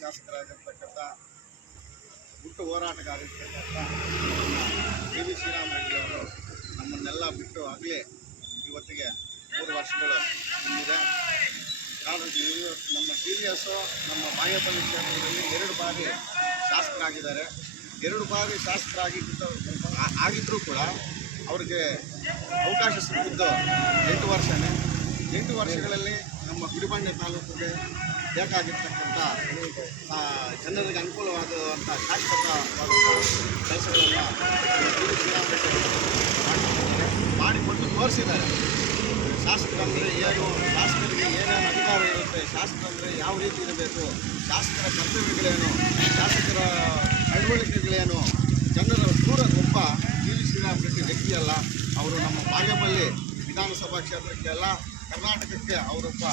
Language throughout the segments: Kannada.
ಶಾಸಕರಾಗಿರ್ತಕ್ಕಂಥ ಹುಟ್ಟು ಹೋರಾಟಗಾರರಿರ್ತಕ್ಕಂಥ ಡಿ ವಿ ಶ್ರೀರಾಮ್ ರೆಡ್ಡಿ ಅವರು ನಮ್ಮನ್ನೆಲ್ಲ ಬಿಟ್ಟು ಆಗಲೇ ಇವತ್ತಿಗೆ 3 ವರ್ಷಗಳು ತುಂಬಿದೆ. ನಮ್ಮ ಟಿ.ವಿ.ಎಸ್ ನಮ್ಮ ಬಾಗೇಪಲ್ಲಿ ಕ್ಷೇತ್ರದಲ್ಲಿ 2 ಬಾರಿ ಶಾಸಕರಾಗಿದ್ದಾರೆ. 2 ಬಾರಿ ಆಗಿದ್ದರೂ ಕೂಡ ಅವರಿಗೆ ಅವಕಾಶ ಸಿಕ್ಕಿದ್ದು 8 ವರ್ಷನೇ. 8 ವರ್ಷಗಳಲ್ಲಿ ನಮ್ಮ ಗುಡಿಬಂಡೆ ತಾಲೂಕಿಗೆ ಬೇಕಾಗಿರ್ತಕ್ಕಂಥ ಜನರಿಗೆ ಅನುಕೂಲವಾದಂಥ ಶಾಶ್ವತವಾದ ಕೆಲಸಗಳನ್ನು ಶ್ರೀರಾಮ್ ರೆಡ್ಡಿ ಮಾಡಿಕೊಟ್ಟು ತೋರಿಸಿದ್ದಾರೆ. ಶಾಸಕರಂದರೆ ಏನು, ಶಾಸಕರಿಗೆ ಏನೇನು ಅಧಿಕಾರ ಇರುತ್ತೆ, ಶಾಸಕರಂದರೆ ಯಾವ ರೀತಿ ಇರಬೇಕು, ಶಾಸಕರ ಕರ್ತವ್ಯಗಳೇನು, ಶಾಸಕರ ನಡವಳಿಕೆಗಳೇನು, ಜನರ ದೂರ ಒಬ್ಬ ಡಿ ವಿ ಶ್ರೀರಾಮ್ ರೆಡ್ಡಿ ವ್ಯಕ್ತಿಯಲ್ಲ. ಅವರು ನಮ್ಮ ಬಾಗೇಪಲ್ಲಿ ವಿಧಾನಸಭಾ ಕ್ಷೇತ್ರಕ್ಕೆ ಅಲ್ಲ, ಕರ್ನಾಟಕಕ್ಕೆ ಅವರೊಬ್ಬ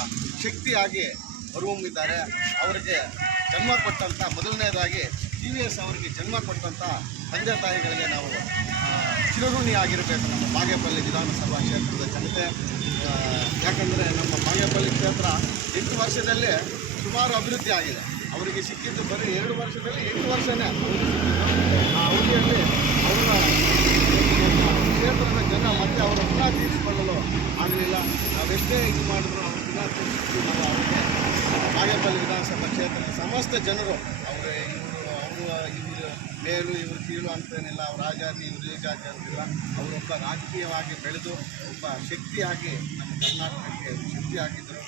ಶಕ್ತಿಯಾಗಿ ಹೊರಹೊಮ್ಮಿದ್ದಾರೆ. ಅವರಿಗೆ ಜನ್ಮ ಕೊಟ್ಟಂಥ ಮೊದಲನೇದಾಗಿ ಟಿ.ವಿ.ಎಸ್ ಅವರಿಗೆ ಜನ್ಮ ಕೊಟ್ಟಂಥ ತಂದೆ ತಾಯಿಗಳಿಗೆ ನಾವು ಚಿರಋಣಿ ಆಗಿರಬೇಕು ನಮ್ಮ ಬಾಗೇಪಲ್ಲಿ ವಿಧಾನಸಭಾ ಕ್ಷೇತ್ರದ ಜನತೆ. ಯಾಕಂದರೆ ನಮ್ಮ ಬಾಗೇಪಲ್ಲಿ ಕ್ಷೇತ್ರ 8 ವರ್ಷದಲ್ಲೇ ಸುಮಾರು ಅಭಿವೃದ್ಧಿ ಆಗಿದೆ. ಅವರಿಗೆ ಸಿಕ್ಕಿದ್ದು ಬರೀ 2 ವರ್ಷದಲ್ಲಿ 8 ವರ್ಷನೇ ಆ ಅವಧಿಯಲ್ಲಿ ಅವರ ಕ್ಷೇತ್ರದ ಜನ ಮತ್ತೆ ಅವರ ಋಣ ತೀರಿಸಿಕೊಳ್ಳಲು ಆಗಲಿಲ್ಲ. ನಾವೆಷ್ಟೇ ಇದು ಮಾಡಿದ್ರು ಅವ್ರ ಋಣ ತೀರಿಸಿ ನಾವು ಅವರಿಗೆ ಬಾಗೇಪಲ್ಲಿ ವಿಧಾನಸಭಾ ಕ್ಷೇತ್ರದ ಸಮಸ್ತ ಜನರು ಇವರು ಮೇಲು ಇವರು ಕೀಳು ಅಂತೇನಿಲ್ಲ, ಅವ್ರ ಆ ಜಾತಿ ಇವರು ಈ ಜಾತಿ ಅಂತಿಲ್ಲ. ಅವರೊಬ್ಬ ರಾಜಕೀಯವಾಗಿ ಬೆಳೆದು ಒಬ್ಬ ಶಕ್ತಿಯಾಗಿ ನಮ್ಮ ಕರ್ನಾಟಕಕ್ಕೆ ಶಕ್ತಿಯಾಗಿದ್ದರು.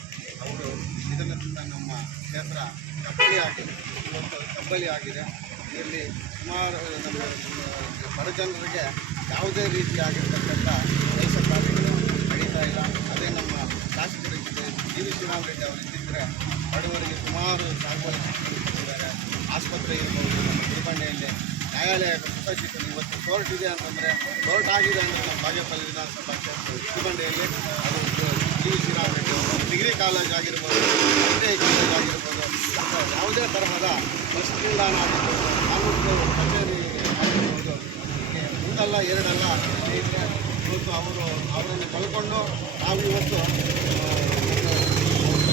ಅವರು ಇದರಿಂದ ನಮ್ಮ ಕ್ಷೇತ್ರ ಕಬ್ಬಳಿ ಆಗಿದೆ. ಇದರಲ್ಲಿ ಸುಮಾರು ನಮ್ಮ ಬಡ ಜನರಿಗೆ ಯಾವುದೇ ರೀತಿಯಾಗಿರ್ತಕ್ಕಂಥ ಕೆಲಸ ಕಾರ್ಯಗಳು ನಡೀತಾ ಇಲ್ಲ. ಅದೇ ನಮ್ಮ ಶಾಸಕರಿಗೆ ಡಿ ವಿ ಶ್ರೀರಾಮ್ ರೆಡ್ಡಿ ಅವರು ಇದ್ದಿದ್ದರೆ ಬಡವರಿಗೆ ಸುಮಾರು ಸಾಗುವಳಿ ಕೊಟ್ಟಿದ್ದಾರೆ. ಆಸ್ಪತ್ರೆ ಇರ್ಬೋದು, ನಮ್ಮ ಗುಡಿಬಂಡೆಯಲ್ಲಿ ನ್ಯಾಯಾಲಯ ಸುಸಜ್ಜಿತ. ಇವತ್ತು ಕೋರ್ಟ್ ಇದೆ ಅಂತಂದರೆ, ಕೋರ್ಟ್ ಆಗಿದೆ ಅಂದರೆ ನಮ್ಮ ಬಾಗೇಪಲ್ಲಿ ವಿಧಾನಸಭಾ ಕ್ಷೇತ್ರ ಗುಡಿಬಂಡೆಯಲ್ಲಿ ಅದು ಡಿ ವಿ ಶ್ರೀರಾಮ್ ರೆಡ್ಡಿ ಅವರು ಡಿಗ್ರಿ ಕಾಲೇಜ್ ಆಗಿರ್ಬೋದು, ಐ.ಟಿ.ಐ ಕಾಲೇಜ್ ಆಗಿರ್ಬೋದು, ಯಾವುದೇ ತರಹದ ಬಸ್ ನಿಲ್ದಾಣ ಆಗಿರ್ಬೋದು, ತಾಲೂಕು ಕಚೇರಿ ಆಗಿರ್ಬೋದು, ಒಂದಲ್ಲ ಎರಡಲ್ಲ ಇದೆ. ಇವತ್ತು ಅವರನ್ನು ಕಳ್ಕೊಂಡು ನಾವು ಇವತ್ತು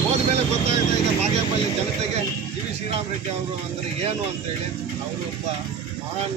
ಹೋದ್ಮೇಲೆ ಗೊತ್ತಾಗಿದೆ ಈಗ ಬಾಗೇಪಲ್ಲಿ ಜನತೆಗೆ ಡಿ ವಿ ಶ್ರೀರಾಮ್ ರೆಡ್ಡಿ ಅವರು ಅಂದರೆ ಏನು ಅಂತೇಳಿ. ಅವರು ಒಬ್ಬ ಮಹಾನ್